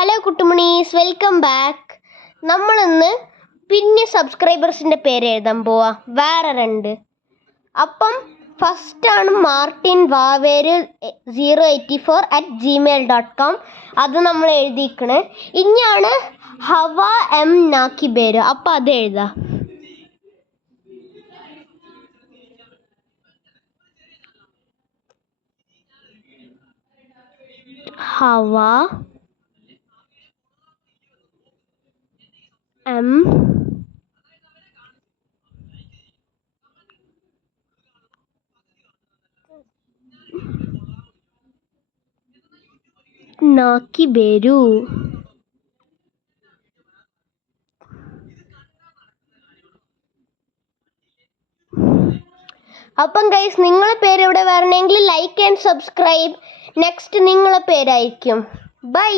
Hello കുട്ടുമണീസ്, welcome back. നമ്മളിന്ന് പിന്നെ സബ്സ്ക്രൈബേഴ്സിൻ്റെ പേര് എഴുതാൻ പോവാ. വേറെ 2. അപ്പം ഫസ്റ്റാണ് മാർട്ടിൻ വാവേര് 084@gmail.com. അത് നമ്മൾ എഴുതിയിരിക്കണ്. ഇനിയാണ് ഹവ എം നാക്കിബേര്. അപ്പം അത് എഴുതാം. ഹവ എം നാക്കിബേരു. അപ്പം ഗൈസ്, നിങ്ങളെ പേര് ഇവിടെ വരണമെങ്കിൽ ലൈക്ക് ആൻഡ് സബ്സ്ക്രൈബ്. നെക്സ്റ്റ് നിങ്ങളെ പേരായിരിക്കും. ബൈ.